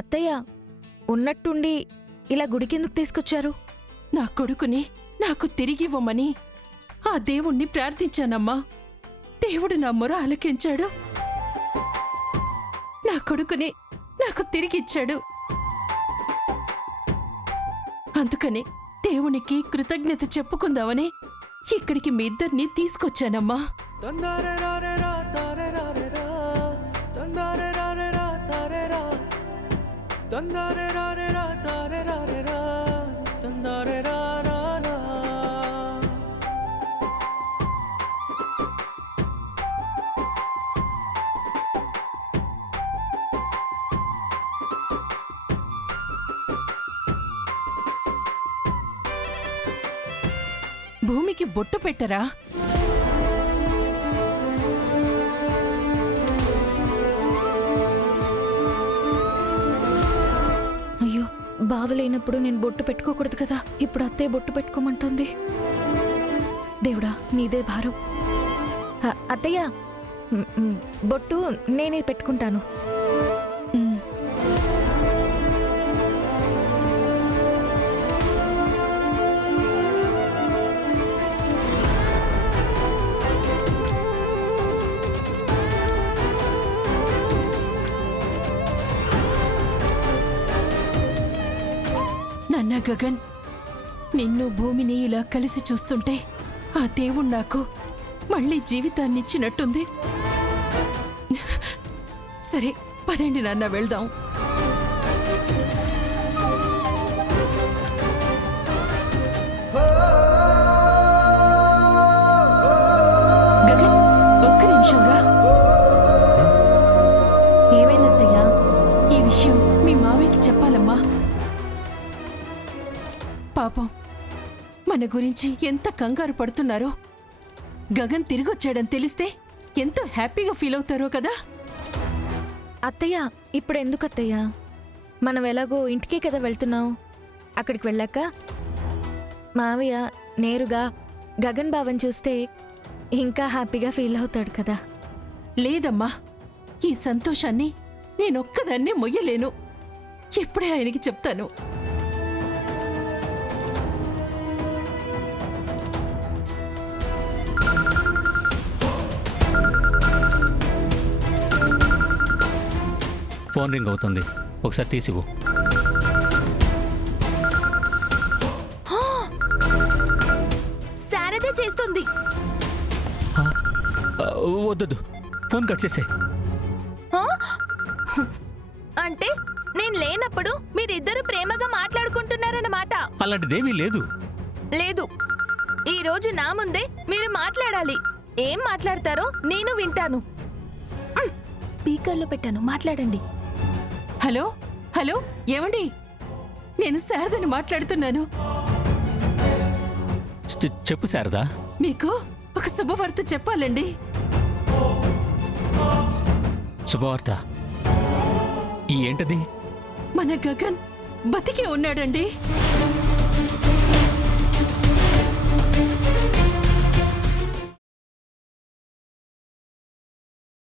అత్తయ్య, ఉన్నట్టుండి ఇలా గుడికెందుకు తీసుకొచ్చారు? నా కొడుకుని నాకు తిరిగివ్వమని ఆ దేవుణ్ణి ప్రార్థించానమ్మా. దేవుడు నా మొర ఆలకించాడు. నా కొడుకుని నాకు తిరిగిచ్చాడు. అందుకని దేవునికి కృతజ్ఞత చెప్పుకుందామని ఇక్కడికి మీ ఇద్దరిని తీసుకొచ్చానమ్మా. భూమికి బొట్టు పెట్టరా? అయ్యో, బావలేనప్పుడు నేను బొట్టు పెట్టుకోకూడదు కదా. ఇప్పుడు అత్తయ్య బొట్టు పెట్టుకోమంటుంది. దేవుడా, నీదే భారం. అత్తయ్య, బొట్టు నేనే పెట్టుకుంటాను. నాన్న గగన్, నిన్ను భూమిని ఇలా కలిసి చూస్తుంటే ఆ దేవుడు నాకు మళ్ళీ జీవితాన్నిచ్చినట్టుంది. సరే పదండి నాన్న, వెళ్దాం. గగన్, ఒక్క నిమిషం రా. ఏమైందత్తయ్యా? ఈ విషయం మీ మావయ్యకి చెప్పాలమ్మా. పాపం, మన గురించి ఎంత కంగారు పడుతున్నారో. గగన్ తిరిగొచ్చాడని తెలిస్తే ఎంతో హ్యాపీగా ఫీల్ అవుతారో కదా. అత్తయ్య, ఇప్పుడు ఎందుకు అత్తయ్య? మనం ఎలాగో ఇంటికే కదా వెళ్తున్నాం. అక్కడికి వెళ్ళాక మావయ్య నేరుగా గగన్ బావని చూస్తే ఇంకా హ్యాపీగా ఫీల్ అవుతాడు కదా. లేదమ్మా, ఈ సంతోషాన్ని నేనొక్కదాన్నే మొయ్యలేను. ఎప్పుడే ఆయనకి చెప్తాను. ఫోన్ రింగ్ అవుతుంది, ఒకసారి తీసివు. శారద చేస్తుంది. వద్దొద్దు, ఫోన్ కట్ చేసే. అంటే నేను లేనప్పుడు మీరిద్దరు ప్రేమగా మాట్లాడుకుంటున్నారన్నమాట. అలాంటిదేమీ లేదు. లేదు, ఈ రోజు నా ముందే మీరు మాట్లాడాలి. ఏం మాట్లాడతారో నేను వింటాను. స్పీకర్లో పెట్టాను, మాట్లాడండి. హలో హలో, ఏమండి? నేను శారదని మాట్లాడుతున్నాను. చెప్పు శారదా. మీకు ఒక శుభవార్త చెప్పాలండి. శుభవార్త? ఏంటది? మన గగన్ బతికే ఉన్నాడండి.